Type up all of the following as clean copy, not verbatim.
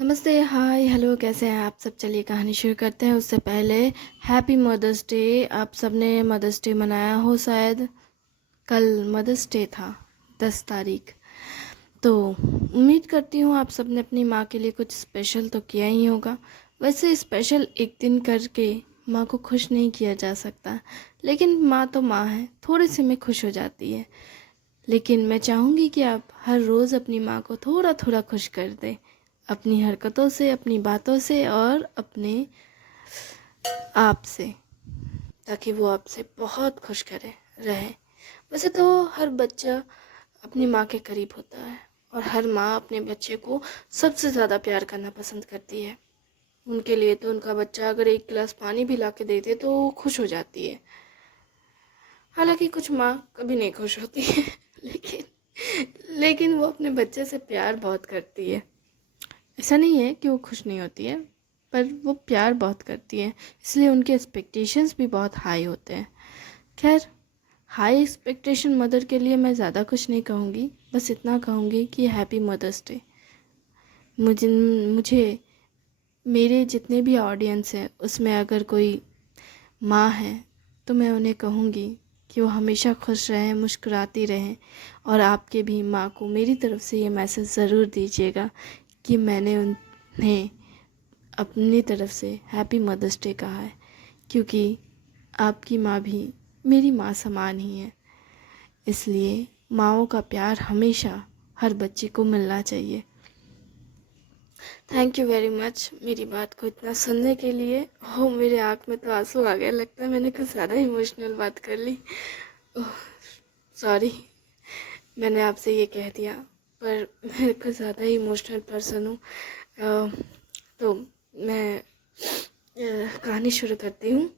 नमस्ते, हाय, हेलो, कैसे हैं आप सब? चलिए कहानी शुरू करते हैं। उससे पहले हैप्पी मदर्स डे। आप सबने मदर्स डे मनाया हो शायद। कल मदर्स डे था, 10 तारीख। तो उम्मीद करती हूँ आप सबने अपनी माँ के लिए कुछ स्पेशल तो किया ही होगा। वैसे स्पेशल एक दिन करके माँ को खुश नहीं किया जा सकता, लेकिन माँ तो माँ है, थोड़े से में खुश हो जाती है। लेकिन मैं चाहूँगी कि आप हर रोज़ अपनी माँ को थोड़ा थोड़ा खुश कर दें, अपनी हरकतों से, अपनी बातों से और अपने आप से, ताकि वो आपसे बहुत खुश करे रहे। वैसे तो हर बच्चा अपनी माँ के करीब होता है, और हर माँ अपने बच्चे को सबसे ज़्यादा प्यार करना पसंद करती है। उनके लिए तो उनका बच्चा अगर एक गिलास पानी भी ला के दे दे तो वो खुश हो जाती है। हालांकि कुछ माँ कभी नहीं खुश होती है लेकिन वो अपने बच्चे से प्यार बहुत करती है। ऐसा नहीं है कि वो खुश नहीं होती है, पर वो प्यार बहुत करती है, इसलिए उनके एक्सपेक्टेशंस भी बहुत हाई होते हैं। खैर, हाई एक्सपेक्टेशन मदर के लिए मैं ज़्यादा कुछ नहीं कहूँगी, बस इतना कहूँगी कि हैप्पी मदर्स डे। मुझे मुझे मेरे जितने भी ऑडियंस हैं उसमें अगर कोई माँ है तो मैं उन्हें कहूँगी कि वो हमेशा खुश रहें, मुस्कुराती रहें। और आपके भी माँ को मेरी तरफ से ये मैसेज ज़रूर दीजिएगा कि मैंने उन्हें अपनी तरफ से हैप्पी मदर्स डे कहा है, क्योंकि आपकी माँ भी मेरी माँ समान ही है। इसलिए माँओं का प्यार हमेशा हर बच्चे को मिलना चाहिए। थैंक यू वेरी मच मेरी बात को इतना सुनने के लिए। हो, मेरे आँख में तो आंसू आ गया, लगता है मैंने कुछ ज़्यादा इमोशनल बात कर ली। ओह, सॉरी, मैंने आपसे ये कह दिया, पर मैं कुछ ज़्यादा ही इमोशनल पर्सन हूँ। तो मैं कहानी शुरू करती हूँ।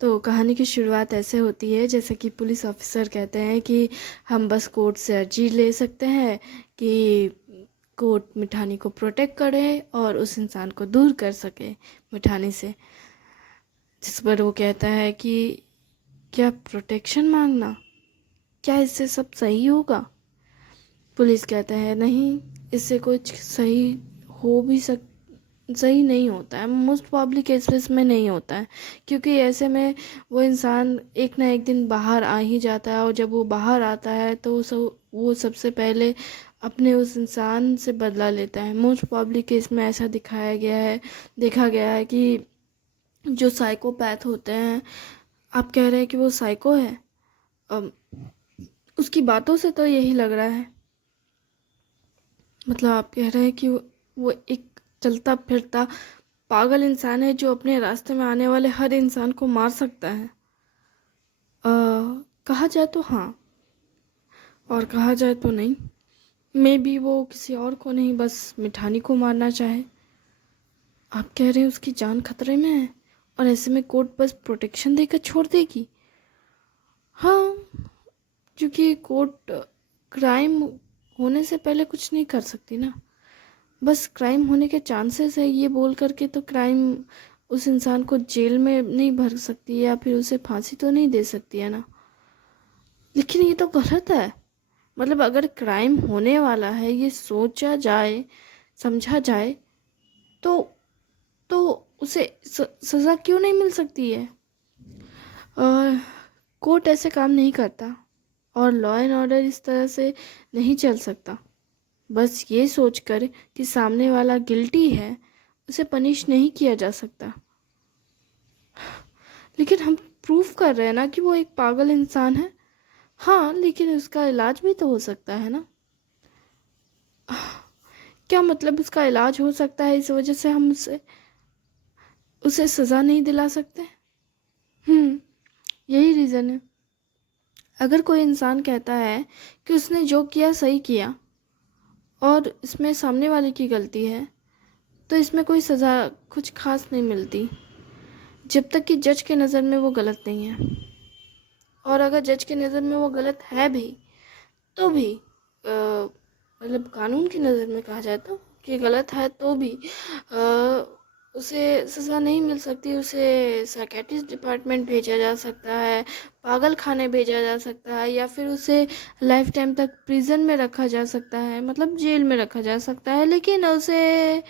तो कहानी की शुरुआत ऐसे होती है जैसे कि पुलिस ऑफिसर कहते हैं कि हम बस कोर्ट से अर्जी ले सकते हैं कि कोर्ट मिठानी को प्रोटेक्ट करे और उस इंसान को दूर कर सके मिठानी से। जिस पर वो कहता है कि क्या प्रोटेक्शन मांगना, क्या इससे सब सही होगा? पुलिस कहता है नहीं, इससे कुछ सही हो भी सही नहीं होता है, मोस्ट प्रॉब्ली केसेस में नहीं होता है, क्योंकि ऐसे में वो इंसान एक ना एक दिन बाहर आ ही जाता है, और जब वो बाहर आता है तो वो सबसे पहले अपने उस इंसान से बदला लेता है। मोस्ट प्रॉब्ली केस में ऐसा देखा गया है कि जो साइकोपैथ होते हैं, आप कह रहे हैं कि वो साइको है, अम, उसकी बातों से तो यही लग रहा है। मतलब आप कह रहे हैं कि वो एक चलता फिरता पागल इंसान है जो अपने रास्ते में आने वाले हर इंसान को मार सकता है। कहा जाए तो हाँ, और कहा जाए तो नहीं। मे बी वो किसी और को नहीं, बस मिठानी को मारना चाहे। आप कह रहे हैं उसकी जान खतरे में है, और ऐसे में कोर्ट बस प्रोटेक्शन देकर छोड़ देगी? हाँ, क्योंकि कोर्ट क्राइम होने से पहले कुछ नहीं कर सकती ना। बस क्राइम होने के चांसेस है ये बोल करके तो क्राइम उस इंसान को जेल में नहीं भर सकती, या फिर उसे फांसी तो नहीं दे सकती है ना। लेकिन ये तो गलत है। मतलब अगर क्राइम होने वाला है, ये सोचा जाए, समझा जाए, तो तो उसे सज़ा क्यों नहीं मिल सकती है? और कोर्ट ऐसे काम नहीं करता, और लॉ एंड ऑर्डर इस तरह से नहीं चल सकता। बस ये सोचकर कि सामने वाला गिल्टी है, उसे पनिश नहीं किया जा सकता। लेकिन हम प्रूफ कर रहे हैं ना कि वो एक पागल इंसान है। हाँ, लेकिन उसका इलाज भी तो हो सकता है ना। क्या मतलब उसका इलाज हो सकता है, इस वजह से हम उसे सज़ा नहीं दिला सकते? यही रीज़न है। अगर कोई इंसान कहता है कि उसने जो किया सही किया, और इसमें सामने वाले की गलती है, तो इसमें कोई सज़ा कुछ खास नहीं मिलती, जब तक कि जज के नज़र में वो गलत नहीं है। और अगर जज की नज़र में वो गलत है भी, तो भी मतलब कानून की नज़र में कहा जाए तो कि गलत है, तो भी उसे सज़ा नहीं मिल सकती, उसे साइकियाट्रिस्ट डिपार्टमेंट भेजा जा सकता है, पागल खाने भेजा जा सकता है, या फिर उसे लाइफ टाइम तक प्रिजन में रखा जा सकता है, मतलब जेल में रखा जा सकता है, लेकिन उसे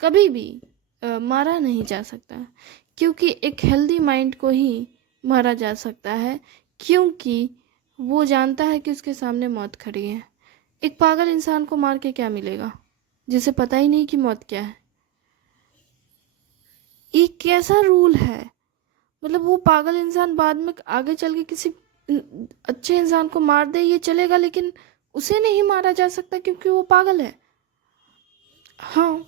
कभी भी मारा नहीं जा सकता, क्योंकि एक हेल्दी माइंड को ही मारा जा सकता है, क्योंकि वो जानता है कि उसके सामने मौत खड़ी है। एक पागल इंसान को मार के क्या मिलेगा, जिसे पता ही नहीं कि मौत क्या है। ये कैसा रूल है? मतलब वो पागल इंसान बाद में आगे चल के किसी अच्छे इंसान को मार दे ये चलेगा, लेकिन उसे नहीं मारा जा सकता क्योंकि वो पागल है। हाँ,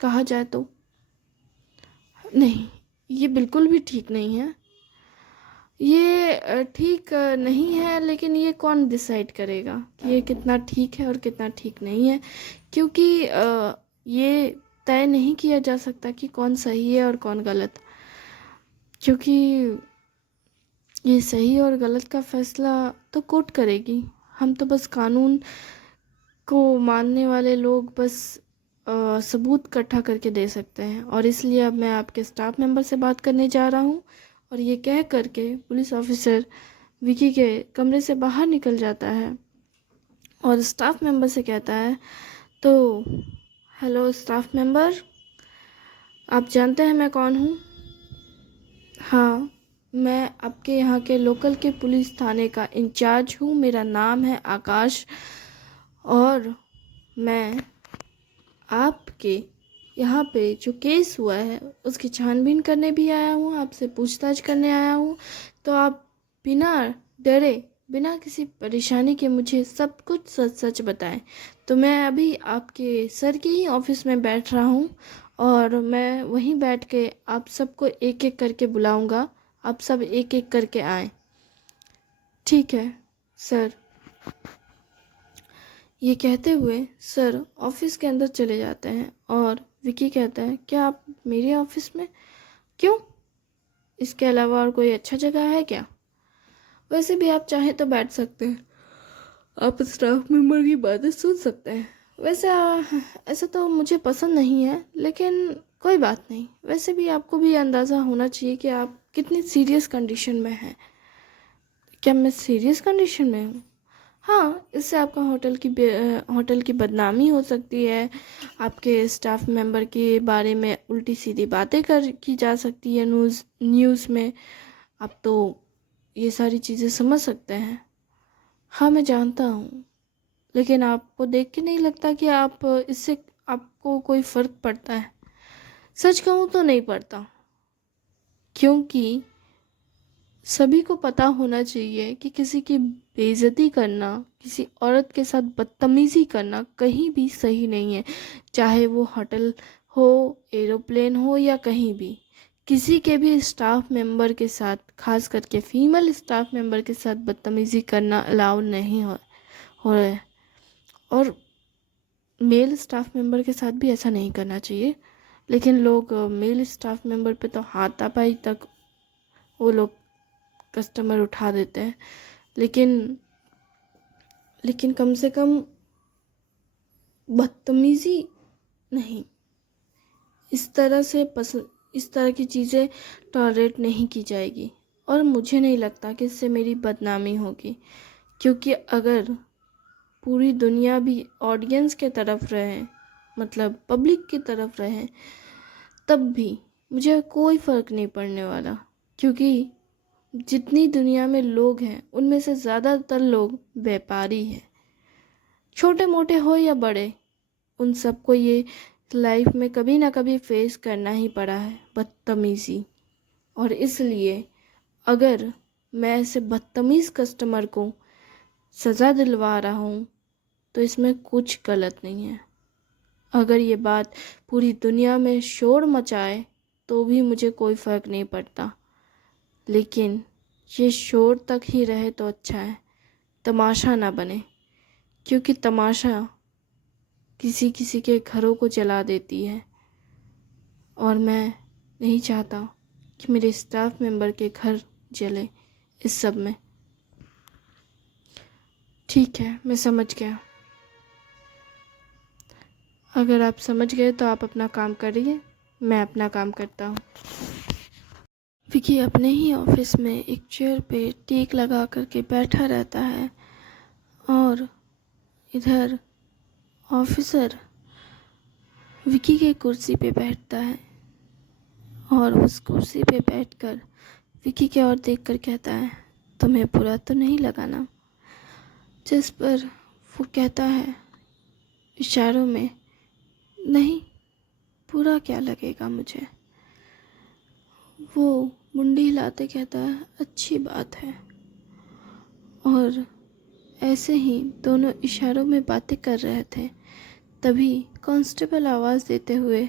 कहा जाए तो नहीं, ये बिल्कुल भी ठीक नहीं है। ये ठीक नहीं है, लेकिन ये कौन डिसाइड करेगा कि ये कितना ठीक है और कितना ठीक नहीं है? क्योंकि ये तय नहीं किया जा सकता कि कौन सही है और कौन गलत, क्योंकि ये सही और गलत का फैसला तो कोर्ट करेगी। हम तो बस कानून को मानने वाले लोग बस सबूत इकट्ठा करके दे सकते हैं। और इसलिए अब मैं आपके स्टाफ मेंबर से बात करने जा रहा हूँ, और ये कह करके पुलिस ऑफिसर विकी के कमरे से बाहर निकल जाता है और स्टाफ मेंबर से कहता है, तो हेलो स्टाफ मेंबर, आप जानते हैं मैं कौन हूँ? हाँ, मैं आपके यहाँ के लोकल के पुलिस थाने का इंचार्ज हूँ। मेरा नाम है आकाश, और मैं आपके यहाँ पे जो केस हुआ है उसकी छानबीन करने भी आया हूँ, आपसे पूछताछ करने आया हूँ। तो आप बिना डरे, बिना किसी परेशानी के मुझे सब कुछ सच सच बताएं। तो मैं अभी आपके सर के ही ऑफिस में बैठ रहा हूँ, और मैं वहीं बैठ के आप सबको एक एक करके बुलाऊंगा। आप सब एक एक करके आएं। ठीक है सर। ये कहते हुए सर ऑफिस के अंदर चले जाते हैं, और विकी कहता है, क्या आप मेरे ऑफिस में? क्यों, इसके अलावा और कोई अच्छा जगह है क्या? वैसे भी आप चाहें तो बैठ सकते हैं, आप स्टाफ मेंबर की बातें सुन सकते हैं। वैसे ऐसा तो मुझे पसंद नहीं है, लेकिन कोई बात नहीं। वैसे भी आपको भी अंदाज़ा होना चाहिए कि आप कितनी सीरियस कंडीशन में हैं। क्या मैं सीरियस कंडीशन में हूँ? हाँ, इससे आपका होटल की बदनामी हो सकती है, आपके स्टाफ मेंबर के बारे में उल्टी सीधी बातें कर की जा सकती है न्यूज़ में। आप तो ये सारी चीज़ें समझ सकते हैं। हाँ, मैं जानता हूँ, लेकिन आपको देख के नहीं लगता कि आप इससे आपको कोई फ़र्क पड़ता है? सच कहूँ तो नहीं पड़ता, क्योंकि सभी को पता होना चाहिए कि किसी की बेइज्जती करना, किसी औरत के साथ बदतमीज़ी करना कहीं भी सही नहीं है। चाहे वो होटल हो, एरोप्लेन हो, या कहीं भी किसी के भी स्टाफ मेंबर के साथ, खास करके फीमेल स्टाफ मेंबर के साथ बदतमीज़ी करना अलाउ नहीं हो रहा है। और मेल स्टाफ मेंबर के साथ भी ऐसा नहीं करना चाहिए, लेकिन लोग मेल स्टाफ मेंबर पे तो हाथापाई तक वो लोग कस्टमर उठा देते हैं। लेकिन लेकिन कम से कम बदतमीज़ी नहीं। इस तरह की चीज़ें टॉलरेट नहीं की जाएगी, और मुझे नहीं लगता कि इससे मेरी बदनामी होगी, क्योंकि अगर पूरी दुनिया भी ऑडियंस के तरफ रहे, मतलब पब्लिक की तरफ रहे, तब भी मुझे कोई फ़र्क नहीं पड़ने वाला, क्योंकि जितनी दुनिया में लोग हैं उनमें से ज़्यादातर लोग व्यापारी हैं, छोटे मोटे हो या बड़े। उन सबको ये लाइफ में कभी ना कभी फेस करना ही पड़ा है, बदतमीज़ी। और इसलिए अगर मैं ऐसे बदतमीज़ कस्टमर को सज़ा दिलवा रहा हूँ तो इसमें कुछ गलत नहीं है। अगर ये बात पूरी दुनिया में शोर मचाए तो भी मुझे कोई फ़र्क नहीं पड़ता, लेकिन ये शोर तक ही रहे तो अच्छा है, तमाशा ना बने, क्योंकि तमाशा किसी किसी के घरों को जला देती है, और मैं नहीं चाहता कि मेरे स्टाफ मेंबर के घर जले इस सब में। ठीक है, मैं समझ गया। अगर आप समझ गए तो आप अपना काम करिए। मैं अपना काम करता हूँ। विकी अपने ही ऑफिस में एक चेयर पे टीक लगा करके बैठा रहता है और इधर ऑफिसर विकी के कुर्सी पे बैठता है और उस कुर्सी पे बैठकर विकी की ओर देखकर कहता है, तुम्हें बुरा तो नहीं लगा ना? जिस पर वो कहता है इशारों में, नहीं, बुरा क्या लगेगा मुझे। वो मुंडी हिलाते कहता है, अच्छी बात है। और ऐसे ही दोनों इशारों में बातें कर रहे थे, तभी कांस्टेबल आवाज़ देते हुए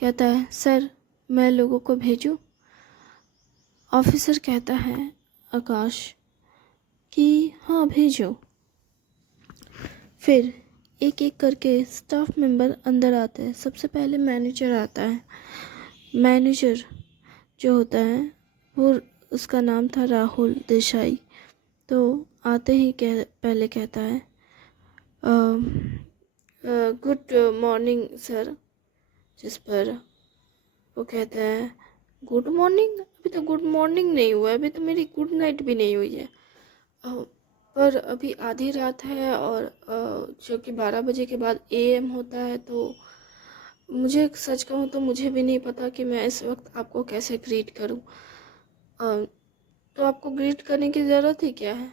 कहता है, सर मैं लोगों को भेजूं? ऑफिसर कहता है आकाश कि हाँ भेजो। फिर एक एक करके स्टाफ मेंबर अंदर आते हैं। सबसे पहले मैनेजर आता है। मैनेजर जो होता है वो, उसका नाम था राहुल देसाई। तो आते ही पहले कहता है गुड मॉर्निंग सर। जिस पर वो कहता है गुड मॉर्निंग? अभी तो गुड मॉर्निंग नहीं हुआ है, अभी तो मेरी गुड नाइट भी नहीं हुई है। पर अभी आधी रात है और जो कि 12 बजे के बाद AM होता है, तो मुझे सच कहूँ तो मुझे भी नहीं पता कि मैं इस वक्त आपको कैसे ग्रीट करूँ। तो आपको ग्रीट करने की ज़रूरत ही क्या है?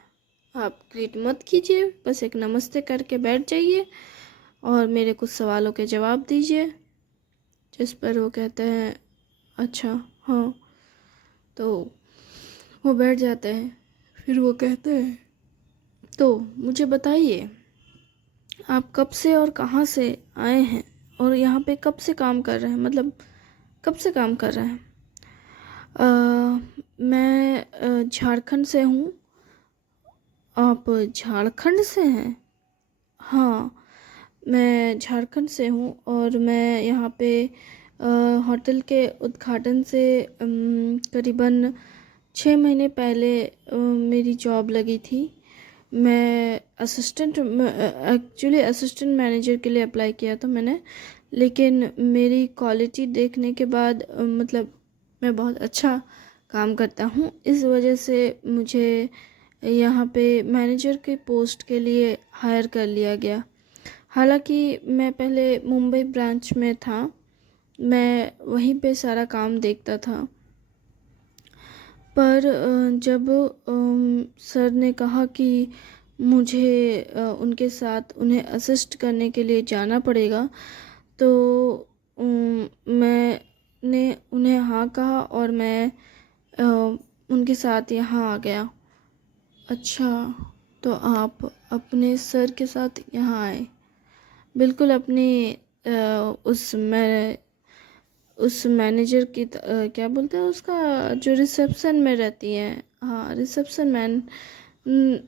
आप ग्रीट मत कीजिए, बस एक नमस्ते करके बैठ जाइए और मेरे कुछ सवालों के जवाब दीजिए। जिस पर वो कहते हैं अच्छा हाँ। तो वो बैठ जाते हैं। फिर वो कहते हैं तो मुझे बताइए आप कब से और कहाँ से आए हैं और यहाँ पे कब से काम कर रहे हैं, मतलब कब से काम कर रहे हैं? मैं झारखंड से हूँ। आप झारखंड से हैं? हाँ, मैं झारखंड से हूँ और मैं यहाँ पे होटल के उद्घाटन से करीबन 6 महीने पहले मेरी जॉब लगी थी। मैं एक्चुअली असिस्टेंट मैनेजर के लिए अप्लाई किया था मैंने, लेकिन मेरी क्वालिटी देखने के बाद मतलब मैं बहुत अच्छा काम करता हूँ, इस वजह से मुझे यहाँ पे मैनेजर के पोस्ट के लिए हायर कर लिया गया। हालांकि मैं पहले मुंबई ब्रांच में था, मैं वहीं पे सारा काम देखता था। पर जब सर ने कहा कि मुझे उनके साथ उन्हें असिस्ट करने के लिए जाना पड़ेगा, तो मैंने उन्हें हाँ कहा और मैं उनके साथ यहाँ आ गया। अच्छा, तो आप अपने सर के साथ यहाँ आए? बिल्कुल, अपने उस मैनेजर की क्या बोलते हैं उसका, जो रिसेप्शन में रहती है। हाँ,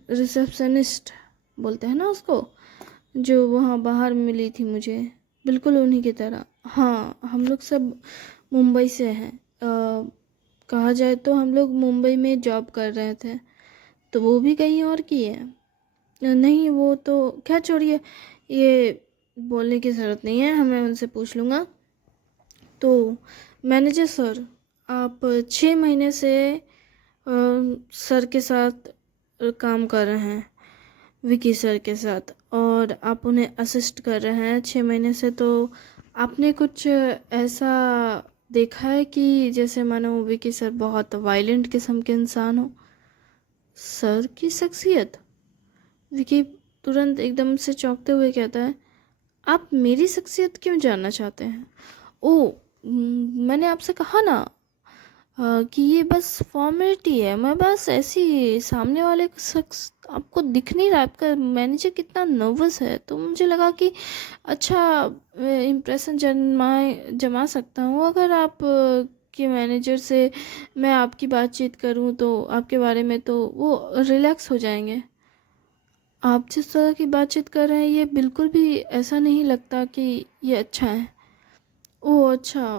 रिसेप्शनिस्ट बोलते हैं ना उसको, जो वहाँ बाहर मिली थी मुझे, बिल्कुल उन्हीं की तरह। हाँ, हम लोग सब मुंबई से हैं। कहा जाए तो हम लोग मुंबई में जॉब कर रहे थे, तो वो भी कहीं और की है। नहीं, वो तो क्या, छोड़िए, ये बोलने की ज़रूरत नहीं है, हमें उनसे पूछ लूँगा। तो मैनेजर सर, आप 6 महीने से सर के साथ काम कर रहे हैं, विकी सर के साथ, और आप उन्हें असिस्ट कर रहे हैं 6 महीने से। तो आपने कुछ ऐसा देखा है कि जैसे मानो विकी सर बहुत वायलेंट किस्म के इंसान हो? सर की शख्सियत? विकी तुरंत एकदम से चौंकते हुए कहता है, आप मेरी शख्सियत क्यों जानना चाहते हैं? ओ, मैंने आपसे कहा ना कि ये बस फॉर्मेलिटी है। मैं बस ऐसी सामने वाले को शख्स, आपको दिख नहीं रहा आपका मैनेजर कितना नर्वस है, तो मुझे लगा कि अच्छा इम्प्रेशन जमा सकता हूँ अगर आप के मैनेजर से मैं आपकी बातचीत करूँ तो आपके बारे में, तो वो रिलैक्स हो जाएंगे। आप जिस तरह की बातचीत कर रहे हैं ये बिल्कुल भी ऐसा नहीं लगता कि ये अच्छा है। ओह अच्छा,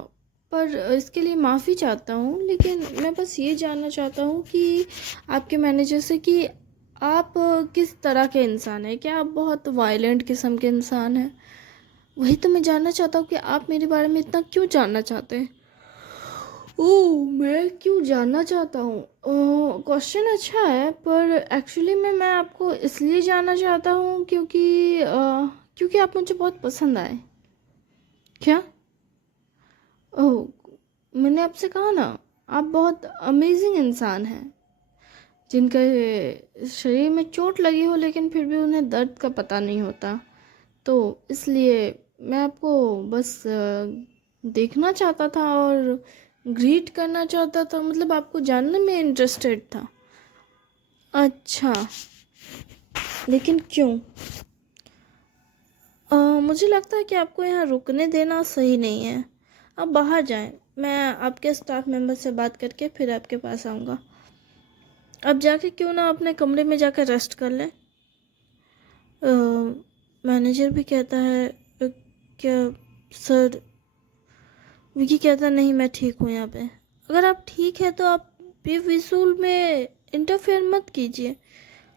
पर इसके लिए माफ़ी चाहता हूँ, लेकिन मैं बस ये जानना चाहता हूँ कि आपके मैनेजर से कि आप किस तरह के इंसान हैं। क्या आप बहुत वायलेंट किस्म के इंसान हैं? वही तो मैं जानना चाहता हूँ कि आप मेरे बारे में इतना क्यों जानना चाहते हैं। ओह, मैं क्यों जानना चाहता हूँ? क्वेश्चन अच्छा है, पर एक्चुअली में मैं आपको इसलिए जानना चाहता हूँ क्योंकि आप मुझे बहुत पसंद आए। क्या? ओह, मैंने आपसे कहा ना, आप बहुत अमेजिंग इंसान हैं, जिनके शरीर में चोट लगी हो लेकिन फिर भी उन्हें दर्द का पता नहीं होता। तो इसलिए मैं आपको बस देखना चाहता था और ग्रीट करना चाहता था, मतलब आपको जानने में इंटरेस्टेड था। अच्छा, लेकिन क्यों? मुझे लगता है कि आपको यहाँ रुकने देना सही नहीं है। आप बाहर जाएं, मैं आपके स्टाफ मेंबर से बात करके फिर आपके पास आऊँगा। अब जाके क्यों ना अपने कमरे में जाकर रेस्ट कर लें। मैनेजर भी कहता है क्या सर? विकी कहता नहीं, मैं ठीक हूँ यहाँ पे। अगर आप ठीक है तो आप बेफिजूल में इंटरफेयर मत कीजिए।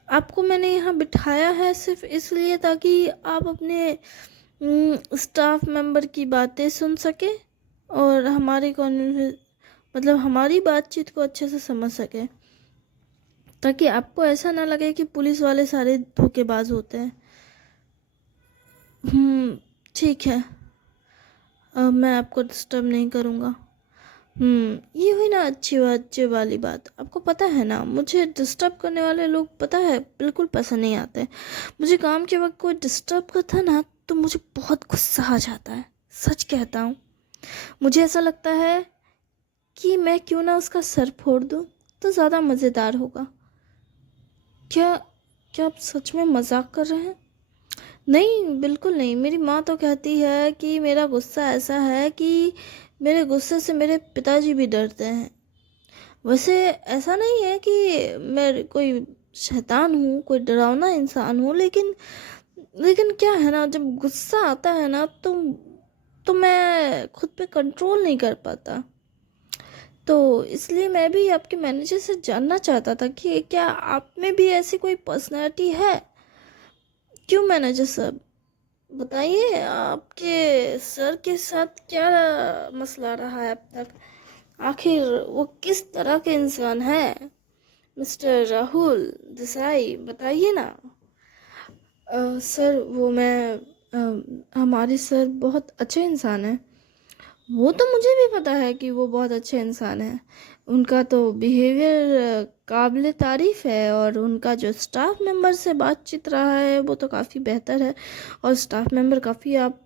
आपको मैंने यहाँ बिठाया है सिर्फ इसलिए ताकि आप अपने स्टाफ मेंबर की बातें सुन सके और मतलब हमारी बातचीत को अच्छे से समझ सके, ताकि आपको ऐसा ना लगे कि पुलिस वाले सारे धोखेबाज होते हैं। ठीक है, मैं आपको डिस्टर्ब नहीं करूँगा। ये हुई ना अच्छी वाली बात। आपको पता है ना, मुझे डिस्टर्ब करने वाले लोग पता है बिल्कुल पसंद नहीं आते। मुझे काम के वक्त कोई डिस्टर्ब करता है ना तो मुझे बहुत गुस्सा आ जाता है, सच कहता हूँ। मुझे ऐसा लगता है कि मैं क्यों ना उसका सर फोड़ दूँ तो ज़्यादा मज़ेदार होगा। क्या क्या आप सच में मजाक कर रहे हैं? नहीं, बिल्कुल नहीं। मेरी माँ तो कहती है कि मेरा गुस्सा ऐसा है कि मेरे गुस्से से मेरे पिताजी भी डरते हैं। वैसे ऐसा नहीं है कि मैं कोई शैतान हूँ, कोई डरावना इंसान हूँ, लेकिन लेकिन क्या है ना, जब गुस्सा आता है ना तो मैं खुद पे कंट्रोल नहीं कर पाता। तो इसलिए मैं भी आपके मैनेजर से जानना चाहता था कि क्या आप में भी ऐसी कोई पर्सनैलिटी है? क्यों मैनेजर साहब, बताइए आपके सर के साथ क्या मसला रहा है अब तक? आखिर वो किस तरह के इंसान है? मिस्टर राहुल देसाई, बताइए ना। सर, हमारे सर बहुत अच्छे इंसान हैं। वो तो मुझे भी पता है कि वो बहुत अच्छे इंसान हैं। उनका तो बिहेवियर काबिल तारीफ़ है, और उनका जो स्टाफ मेंबर से बातचीत रहा है वो तो काफ़ी बेहतर है। और स्टाफ मेंबर काफ़ी आप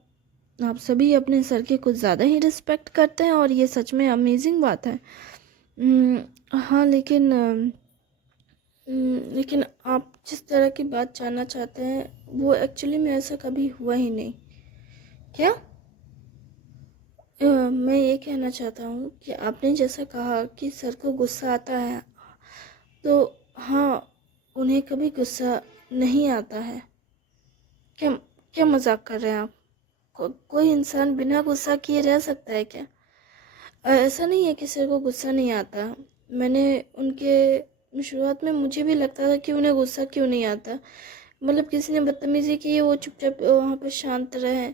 सभी अपने सर की कुछ ज़्यादा ही रिस्पेक्ट करते हैं, और ये सच में अमेजिंग बात है। हाँ, लेकिन आप जिस तरह की बात जानना चाहते हैं वो एक्चुअली में ऐसा कभी हुआ ही नहीं। क्या? मैं ये कहना चाहता हूँ कि आपने जैसा कहा कि सर को गुस्सा आता है, तो हाँ, उन्हें कभी गुस्सा नहीं आता है। क्या क्या मजाक कर रहे हैं आप? कोई इंसान बिना गुस्सा किए रह सकता है क्या? ऐसा नहीं है कि सर को गुस्सा नहीं आता। मैंने उनके शुरुआत में मुझे भी लगता था कि उन्हें गुस्सा क्यों नहीं आता। मतलब किसी ने बदतमीज़ी की है, वो चुपचाप वहाँ पे शांत रहें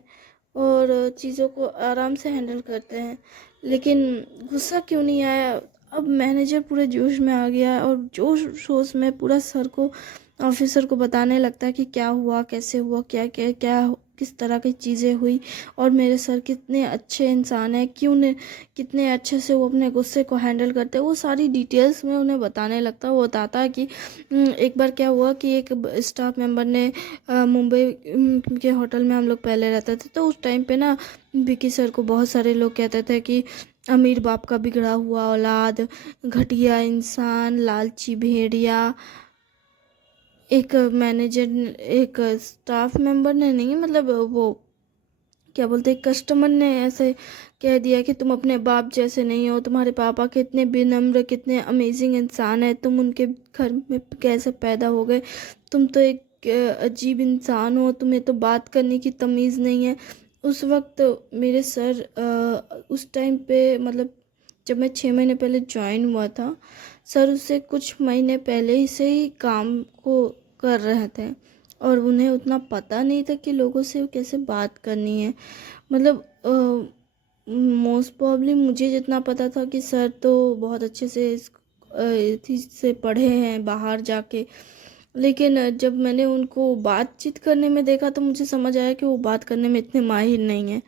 और चीज़ों को आराम से हैंडल करते हैं। लेकिन गुस्सा क्यों नहीं आया? अब मैनेजर पूरे जोश में आ गया और जोश जोश में पूरा सर को, ऑफिसर को बताने लगता है कि क्या हुआ, कैसे हुआ, क्या क्या क्या किस तरह की चीज़ें हुई, और मेरे सर कितने अच्छे इंसान हैं, क्यों ने कितने अच्छे से वो अपने गुस्से को हैंडल करते हैं। वो सारी डिटेल्स में उन्हें बताने लगता है। वो बताता है कि एक बार क्या हुआ कि एक स्टाफ मेंबर ने मुंबई के होटल में हम लोग पहले रहते थे, तो उस टाइम पे ना विकी सर को बहुत सारे लोग कहते थे कि अमीर बाप का बिगड़ा हुआ औलाद, घटिया इंसान, लालची भेड़िया। एक स्टाफ मेंबर ने नहीं, मतलब वो क्या बोलते, एक कस्टमर ने ऐसे कह दिया कि तुम अपने बाप जैसे नहीं हो, तुम्हारे पापा कितने विनम्र, कितने अमेजिंग इंसान है, तुम उनके घर में कैसे पैदा हो गए, तुम तो एक अजीब इंसान हो, तुम्हें तो बात करने की तमीज़ नहीं है। उस वक्त मेरे सर उस टाइम पे, मतलब जब मैं 6 महीने पहले ज्वाइन हुआ था, सर उससे कुछ महीने पहले ही से ही काम को कर रहे थे। और उन्हें उतना पता नहीं था कि लोगों से कैसे बात करनी है। मतलब मोस्ट प्रॉब्ली मुझे जितना पता था कि सर तो बहुत अच्छे से इसी से पढ़े हैं बाहर जाके, लेकिन जब मैंने उनको बातचीत करने में देखा तो मुझे समझ आया कि वो बात करने में इतने माहिर नहीं हैं।